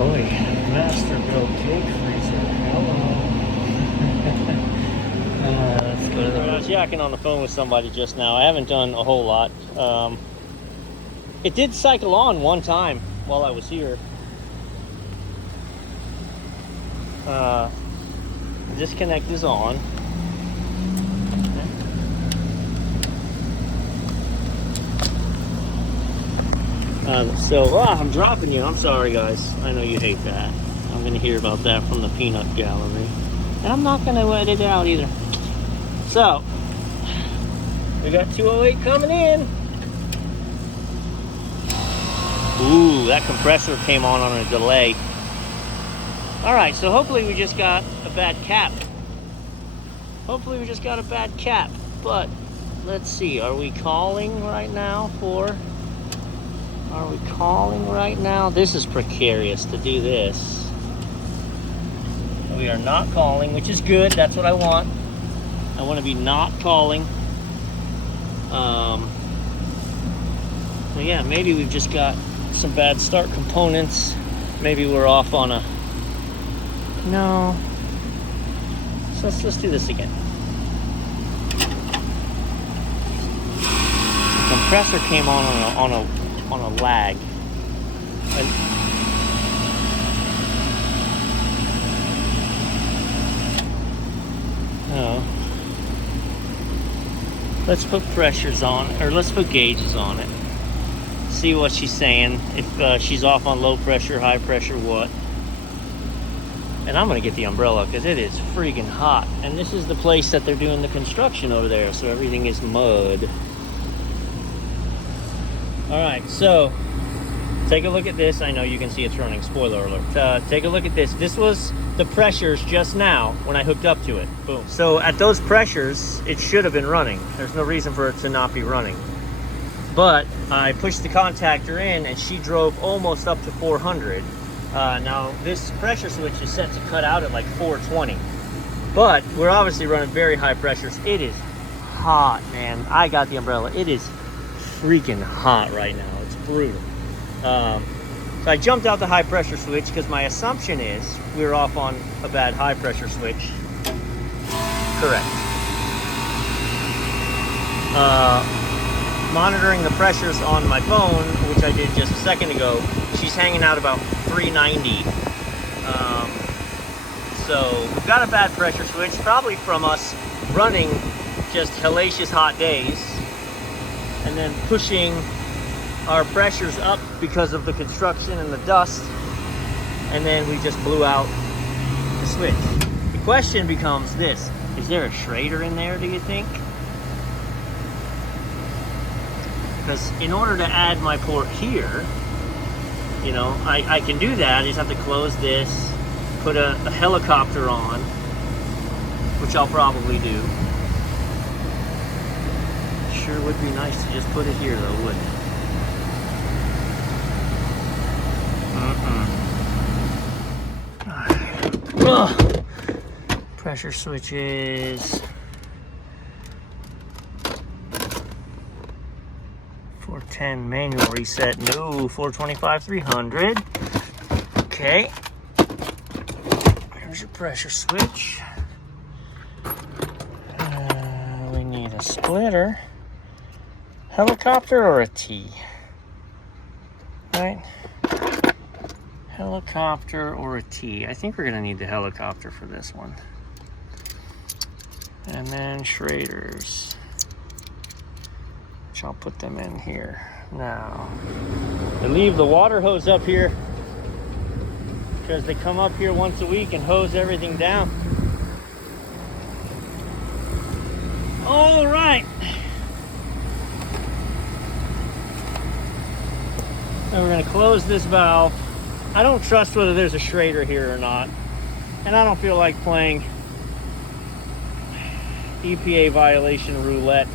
Oh yeah, Masterbilt cake freezer. Hello. Let's go to the. I was yakking on the phone with somebody just now. I haven't done a whole lot. It did cycle on one time while I was here. Disconnect is on. I'm dropping you. I'm sorry, guys. I know you hate that. I'm gonna hear about that from the peanut gallery, and I'm not gonna edit it out either. So we got 208 coming in. Ooh, that compressor came on a delay. All right, so hopefully we just got a bad cap. But let's see. Are we calling right now? This is precarious to do this. We are not calling, which is good. That's what I want. I want to be not calling. So yeah, maybe we've just got some bad start components. Maybe we're off on a... No. So let's do this again. The compressor came on a lag. Oh. Let's put pressures on, or let's put gauges on it. See what she's saying. If she's off on low pressure, high pressure, what? And I'm gonna get the umbrella because it is freaking hot. And this is the place that they're doing the construction over there, so everything is mud. All right, so take a look at this. I know you can see it's running, spoiler alert. Take a look at this. This was the pressures just now when I hooked up to it. Boom. So at those pressures, it should have been running. There's no reason for it to not be running. But I pushed the contactor in and she drove almost up to 400. Now this pressure switch is set to cut out at like 420. But we're obviously running very high pressures. It is hot, man. I got the umbrella. It is freaking hot right now. It's brutal. So I jumped out the high pressure switch because my assumption is we were off on a bad high pressure switch. Correct. Monitoring the pressures on my phone, which I did just a second ago, she's hanging out about 390. So we've got a bad pressure switch, probably from us running just hellacious hot days and then pushing our pressures up because of the construction and the dust, and then we just blew out the switch. The question becomes this: is there a Schrader in there, do you think? Because in order to add my port here, you know, I can do that. I just have to close this, put a helicopter on, which I'll probably do. Sure would be nice to just put it here though, wouldn't it? Ugh. Pressure switches. 410 manual reset. No, 425, 300. Okay. Here's your pressure switch. We need a splitter. Helicopter or a T? Right? Helicopter or a T. I think we're gonna need the helicopter for this one. And then Schraders, which I'll put them in here. Now, I leave the water hose up here because they come up here once a week and hose everything down. All right. Now we're gonna close this valve. I don't trust whether there's a Schrader here or not. And I don't feel like playing EPA violation roulette.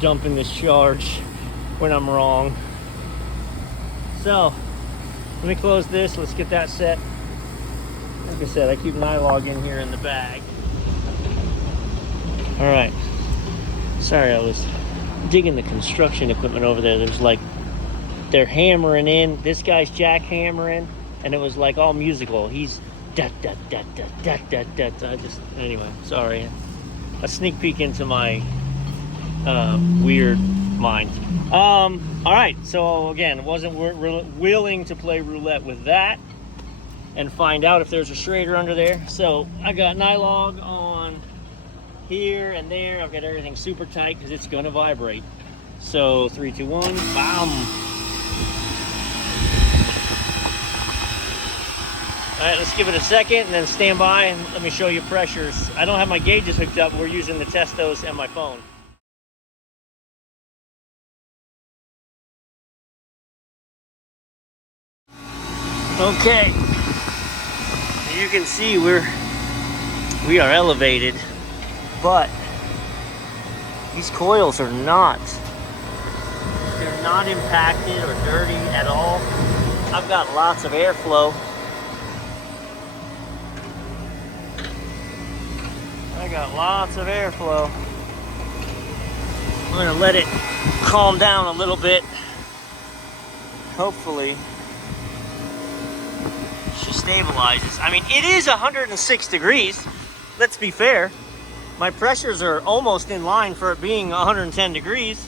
Dumping this charge when I'm wrong. So, let me close this. Let's get that set. Like I said, I keep Nylog in here in the bag. All right. Sorry, I was digging the construction equipment over there. There's like they're hammering in. This guy's jackhammering, and it was like all musical. He's da da da da da da da da. Anyway, sorry. A sneak peek into my weird mind. All right, so again, wasn't willing to play roulette with that and find out if there's a Schrader under there. So I got nylog on here and there. I've got everything super tight because it's gonna vibrate. So 3, 2, 1, bam. All right, let's give it a second and then stand by and let me show you pressures. I don't have my gauges hooked up. We're using the Testos and my phone. Okay, you can see we are elevated, but these coils are not. They're not impacted or dirty at all. I've got lots of airflow. I got lots of airflow. I'm gonna let it calm down a little bit. Hopefully she stabilizes. I mean, it is 106 degrees. Let's be fair. My pressures are almost in line for it being 110 degrees.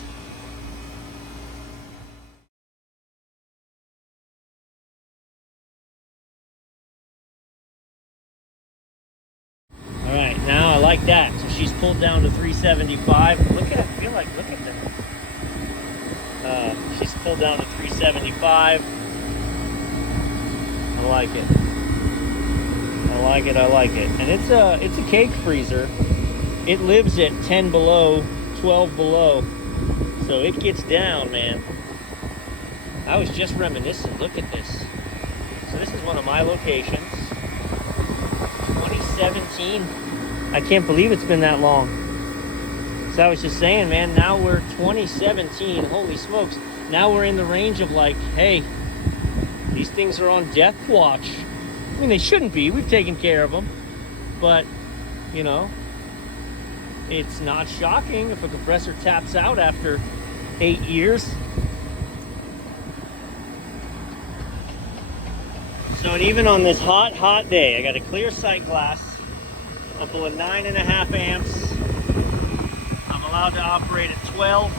All right, now I like that. So she's pulled down to 375. Look at that. She's pulled down to 375. I like it. I like it. And it's a cake freezer. It lives at 10 below, 12 below. So it gets down, man. I was just reminiscing. Look at this. So this is one of my locations. 2017. I can't believe it's been that long. So I was just saying, man, now we're 2017. Holy smokes. Now we're in the range of like, hey, these things are on death watch. I mean, they shouldn't be. We've taken care of them. But, you know, it's not shocking if a compressor taps out after 8 years. So, and even on this hot, hot day, I got a clear sight glass. I'm pulling 9.5 amps. I'm allowed to operate at 12.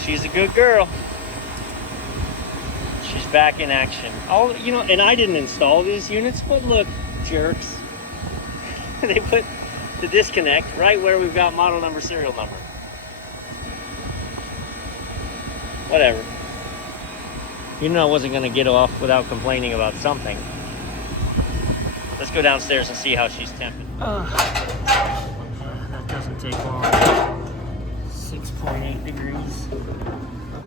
She's a good girl. She's back in action. Oh, you know, and I didn't install these units, but look, jerks. They put the disconnect right where we've got model number, serial number. Whatever. You know I wasn't going to get off without complaining about something. Let's go downstairs and see how she's temping. That doesn't take long. 6.8 degrees.